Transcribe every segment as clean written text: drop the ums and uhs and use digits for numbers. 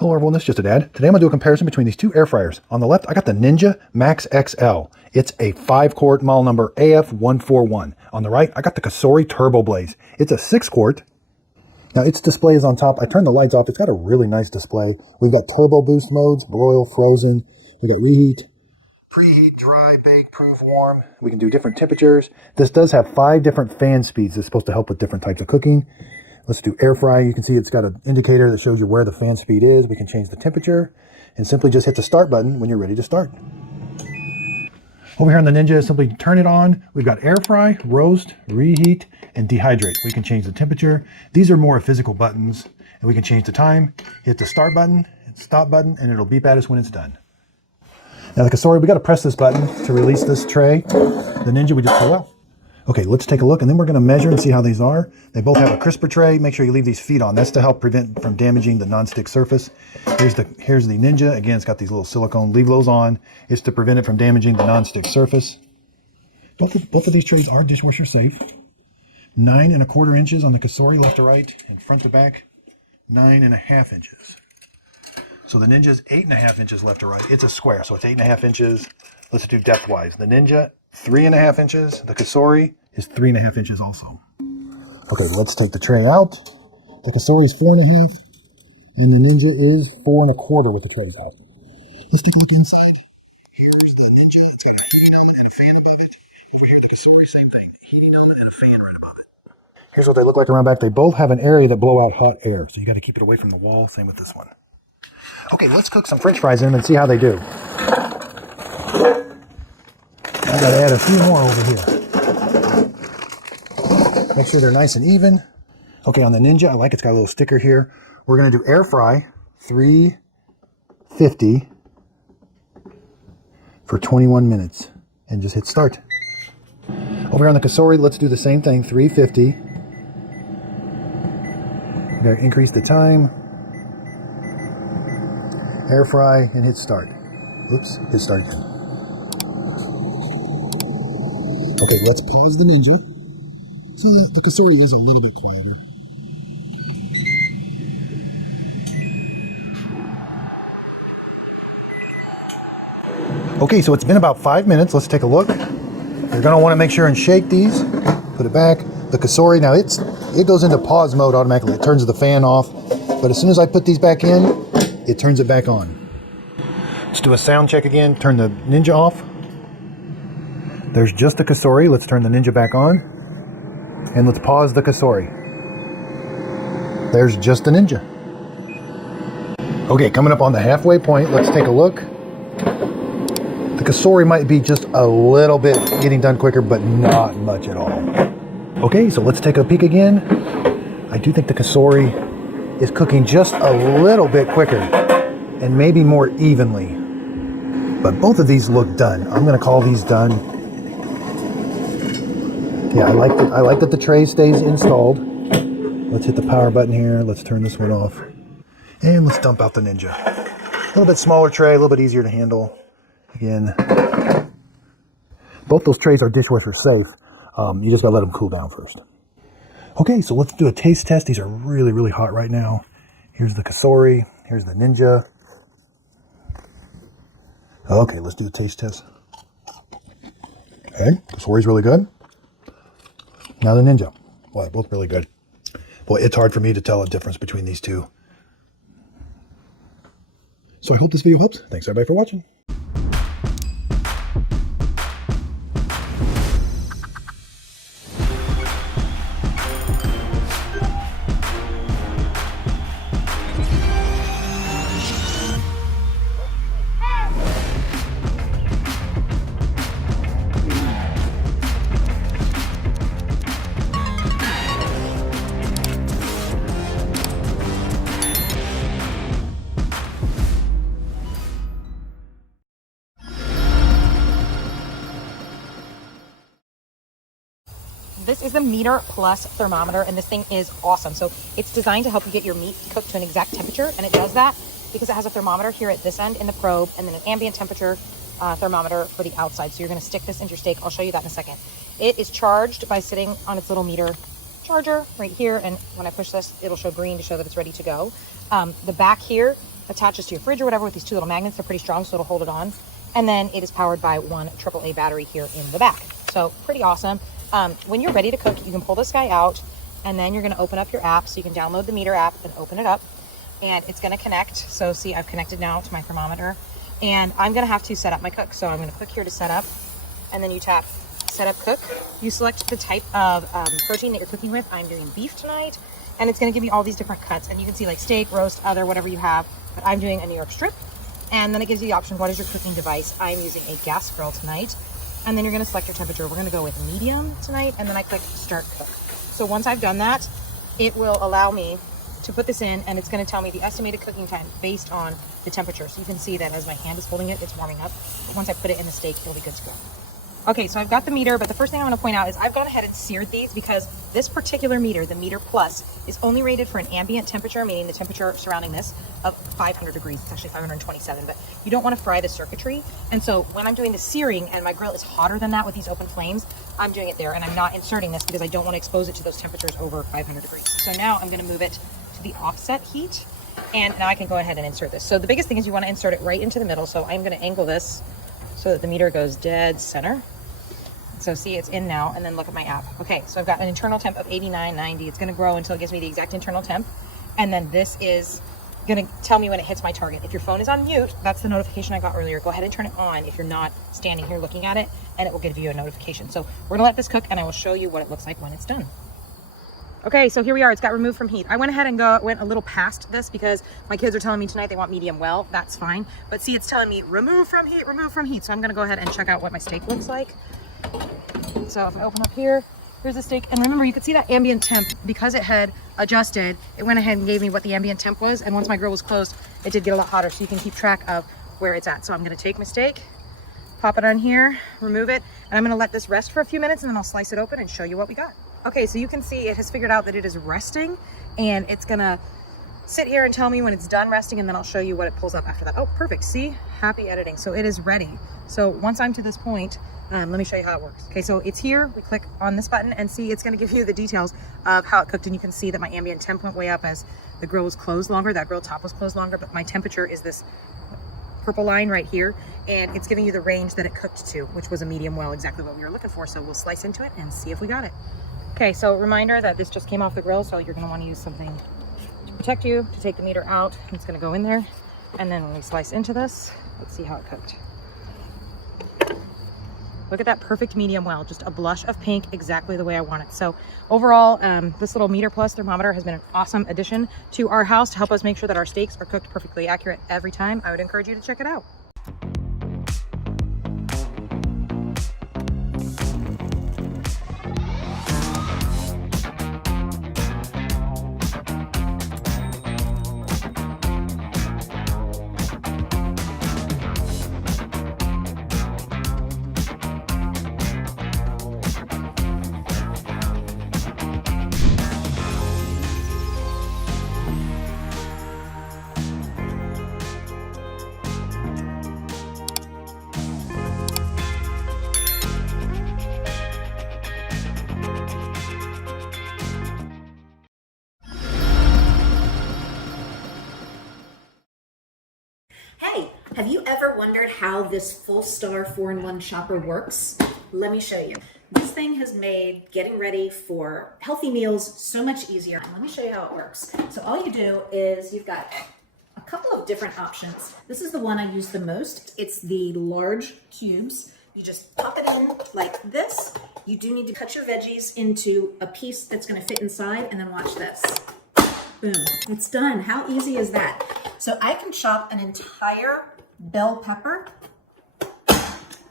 Hello everyone, this is just a dad. Today I'm going to do a comparison between these two air fryers. On the left, I got the Ninja Max XL. It's a 5-quart model number AF141. On the right, I got the Cosori Turbo Blaze. It's a 6-quart. Now its display is on top. I turned the lights off. It's got a really nice display. We've got turbo boost modes, broil, frozen. We got reheat, preheat, dry, bake, proof, warm. We can do different temperatures. This does have 5 different fan speeds. It's supposed to help with different types of cooking. Let's do air fry. You can see it's got an indicator that shows you where the fan speed is. We can change the temperature and simply just hit the start button when you're ready to start. Over here on the Ninja, simply turn it on. We've got air fry, roast, reheat, and dehydrate. We can change the temperature. These are more physical buttons, and we can change the time. Hit the start button, hit the stop button, and it'll beep at us when it's done. Now the Cosori, we got to press this button to release this tray. The Ninja, we just pull out. Okay, let's take a look, and then we're going to measure and see how these are. They both have a crisper tray. Make sure you leave these feet on. That's to help prevent from damaging the non-stick surface. Here's the Ninja. Again, it's got these little silicone. Leave those on. It's to prevent it from damaging the non-stick surface. Both of these trays are dishwasher safe. 9¼ inches on the Cosori, left to right, and front to back, 9½ inches. So the Ninja is 8½ inches left to right. It's a square, so it's 8½ inches. Let's do depth-wise. The Ninja, 3½ inches. The Cosori is 3½ inches also. Okay, let's take the tray out. The Cosori is 4½, and the Ninja is 4¼ with the trays out. Let's take a look inside. Here's the Ninja. It's got a heating element and a fan above it. Over here, the Cosori, same thing. Heating element and a fan right above it. Here's what they look like around back. They both have an area that blow out hot air, so you got to keep it away from the wall. Same with this one. Okay, let's cook some French fries in them and see how they do. I got to add a few more over here. Make sure they're nice and even. Okay, on the Ninja, I like it's got a little sticker here. We're going to do air fry 350 for 21 minutes and just hit start. Over here on the Cosori, let's do the same thing, 350. We got to increase the time. Air fry and hit start. Oops, hit start again. Okay, let's pause the Ninja. So the Cosori is a little bit quieter. Okay, so it's been about 5 minutes. Let's take a look. You're going to want to make sure and shake these. Put it back. The Cosori, now it goes into pause mode automatically. It turns the fan off. But as soon as I put these back in, it turns it back on. Let's do a sound check again. Turn the Ninja off. There's just the Cosori. Let's turn the Ninja back on. And let's pause the Cosori. There's just the Ninja. Okay, coming up on the halfway point, let's take a look. The Cosori might be just a little bit getting done quicker, but not much at all. Okay, so let's take a peek again. I do think the Cosori is cooking just a little bit quicker and maybe more evenly. But both of these look done. I'm going to call these done. Yeah, I like that the tray stays installed. Let's hit the power button here. Let's turn this one off. And let's dump out the Ninja. A little bit smaller tray, a little bit easier to handle. Again, both those trays are dishwasher safe. You just gotta let them cool down first. Okay, so let's do a taste test. These are really, really hot right now. Here's the Cosori. Here's the Ninja. Okay, let's do a taste test. Okay, Cosori's really good. Now the Ninja. Well, they're both really good. Boy, it's hard for me to tell a difference between these two. So I hope this video helps. Thanks everybody for watching. This is the MEATER Plus thermometer, and this thing is awesome. So it's designed to help you get your meat cooked to an exact temperature, and it does that because it has a thermometer here at this end in the probe, and then an ambient temperature thermometer for the outside. So you're going to stick this into your steak. I'll show you that in a second. It is charged by sitting on its little meter charger right here, and when I push this, it'll show green to show that it's ready to go. The back here attaches to your fridge or whatever with these two little magnets. They're pretty strong, so it'll hold it on. And then it is powered by one AAA battery here in the back. So pretty awesome. When you're ready to cook, you can pull this guy out, and then you're going to open up your app. So you can download the Meater app and open it up, and it's going to connect. So see, I've connected now to my thermometer, and I'm going to have to set up my cook. So I'm going to click here to set up, and then you tap set up cook. You select the type of protein that you're cooking with. I'm doing beef tonight, and it's going to give me all these different cuts, and you can see like steak, roast, other, whatever you have, but I'm doing a New York strip. And then it gives you the option, what is your cooking device? I'm using a gas grill tonight. And then you're gonna select your temperature. We're gonna go with medium tonight, and then I click start cook. So once I've done that, it will allow me to put this in, and it's gonna tell me the estimated cooking time based on the temperature. So you can see that as my hand is holding it, it's warming up. But once I put it in the steak, it'll be good to go. Okay, so I've got the Meater, but the first thing I want to point out is I've gone ahead and seared these because this particular Meater, the Meater Plus, is only rated for an ambient temperature, meaning the temperature surrounding this of 500 degrees. It's actually 527, but you don't want to fry the circuitry. And so when I'm doing the searing and my grill is hotter than that with these open flames, I'm doing it there, and I'm not inserting this because I don't want to expose it to those temperatures over 500 degrees. So now I'm going to move it to the offset heat, and now I can go ahead and insert this. So the biggest thing is you want to insert it right into the middle. So I'm going to angle this so that the Meater goes dead center. So see, it's in now, and then look at my app. Okay, so I've got an internal temp of 89, 90. It's gonna grow until it gives me the exact internal temp. And then this is gonna tell me when it hits my target. If your phone is on mute, that's the notification I got earlier. Go ahead and turn it on if you're not standing here looking at it, and it will give you a notification. So we're gonna let this cook, and I will show you what it looks like when it's done. Okay, so here we are. It's got removed from heat. I went ahead and went a little past this because my kids are telling me tonight they want medium well. That's fine. But see, it's telling me remove from heat, remove from heat. So I'm gonna go ahead and check out what my steak looks like. So if I open up here, here's the steak. And remember, you could see that ambient temp. Because it had adjusted, it went ahead and gave me what the ambient temp was. And once my grill was closed, it did get a lot hotter. So you can keep track of where it's at. So I'm gonna take my steak, pop it on here, remove it. And I'm gonna let this rest for a few minutes, and then I'll slice it open and show you what we got. Okay, so you can see it has figured out that it is resting, and it's gonna sit here and tell me when it's done resting, and then I'll show you what it pulls up after that. Oh, perfect, see? Happy editing. So it is ready. So once I'm to this point, let me show you how it works. Okay, so it's here. We click on this button, and see, it's gonna give you the details of how it cooked, and you can see that my ambient temp went way up as the grill was closed longer. That grill top was closed longer, but my temperature is this purple line right here, and it's giving you the range that it cooked to, which was a medium well, exactly what we were looking for. So we'll slice into it and see if we got it. Okay, so reminder that this just came off the grill, so you're gonna wanna use something to protect you, to take the Meater out. It's gonna go in there, and then when we slice into this, let's see how it cooked. Look at that perfect medium well, just a blush of pink, exactly the way I want it. So overall, this little Meater Plus thermometer has been an awesome addition to our house to help us make sure that our steaks are cooked perfectly accurate every time. I would encourage you to check it out. Hey, have you ever wondered how this Full Star 4-in-1 chopper works? Let me show you. This thing has made getting ready for healthy meals so much easier. Let me show you how it works. So all you do is you've got a couple of different options. This is the one I use the most. It's the large cubes. You just pop it in like this. You do need to cut your veggies into a piece that's going to fit inside, and then watch this. Boom, it's done. How easy is that? So I can chop an entire bell pepper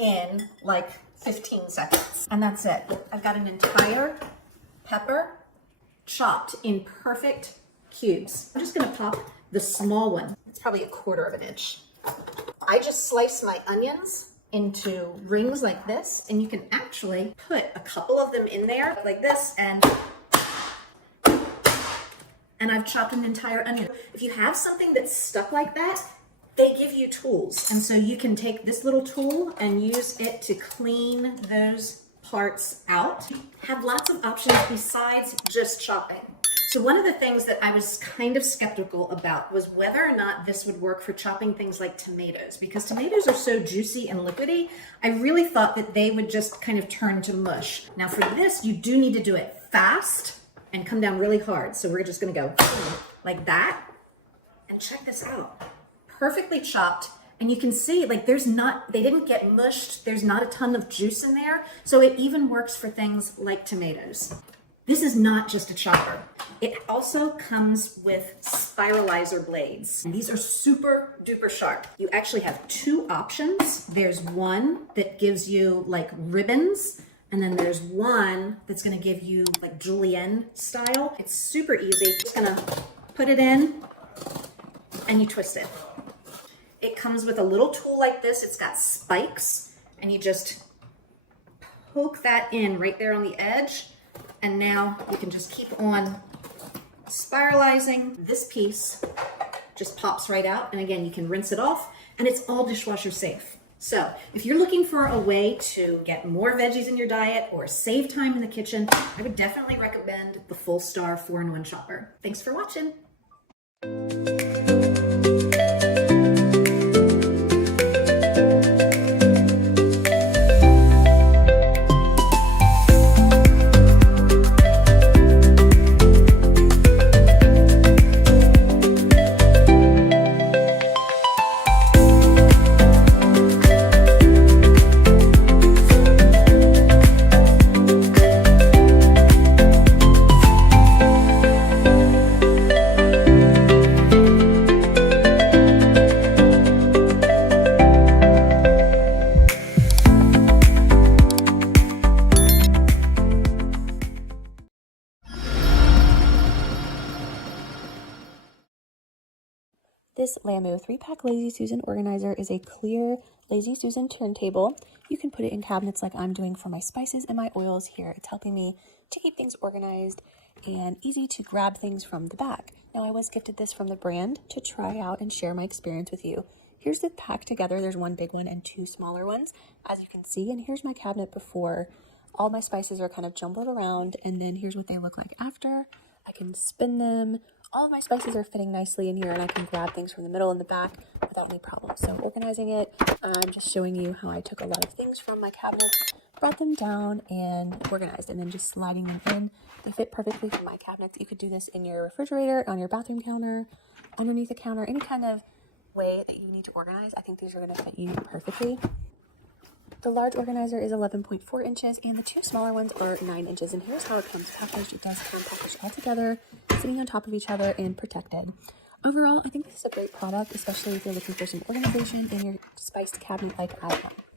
in like 15 seconds, and that's it. I've got an entire pepper chopped in perfect cubes. I'm just gonna pop the small one. It's probably 1/4 of an inch. I just slice my onions into rings like this, and you can actually put a couple of them in there like this, and I've chopped an entire onion. If you have something that's stuck like that, they give you tools. And so you can take this little tool and use it to clean those parts out. Have lots of options besides just chopping. So one of the things that I was kind of skeptical about was whether or not this would work for chopping things like tomatoes, because tomatoes are so juicy and liquidy. I really thought that they would just kind of turn to mush. Now for this, you do need to do it fast and come down really hard. So we're just gonna go like that. And check this out, perfectly chopped. And you can see, like, they didn't get mushed. There's not a ton of juice in there. So it even works for things like tomatoes. This is not just a chopper. It also comes with spiralizer blades. And these are super duper sharp. You actually have two options. There's one that gives you like ribbons, and then there's one that's gonna give you like julienne style. It's super easy. Just gonna put it in and you twist it. It comes with a little tool like this. It's got spikes, and you just poke that in right there on the edge. And now you can just keep on spiralizing. This piece just pops right out. And again, you can rinse it off, and it's all dishwasher safe. So if you're looking for a way to get more veggies in your diet or save time in the kitchen, I would definitely recommend the Full Star 4-in-1 chopper. Thanks for watching. This Lamu 3-pack Lazy Susan organizer is a clear Lazy Susan turntable. You can put it in cabinets like I'm doing for my spices and my oils here. It's helping me to keep things organized and easy to grab things from the back. Now, I was gifted this from the brand to try out and share my experience with you. Here's the pack together. There's one big one and two smaller ones, as you can see. And here's my cabinet before. All my spices are kind of jumbled around, and then here's what they look like after. I can spin them. All of my spices are fitting nicely in here, and I can grab things from the middle and the back without any problem. So organizing it, I'm just showing you how I took a lot of things from my cabinet, brought them down and organized, and then just sliding them in. They fit perfectly for my cabinets. You could do this in your refrigerator, on your bathroom counter, underneath the counter, any kind of way that you need to organize. I think these are going to fit you perfectly. The large organizer is 11.4 inches, and the two smaller ones are 9 inches. And here's how it comes packaged. It does come packaged all together, sitting on top of each other and protected. Overall, I think this is a great product, especially if you're looking for some organization in your spiced cabinet like I am.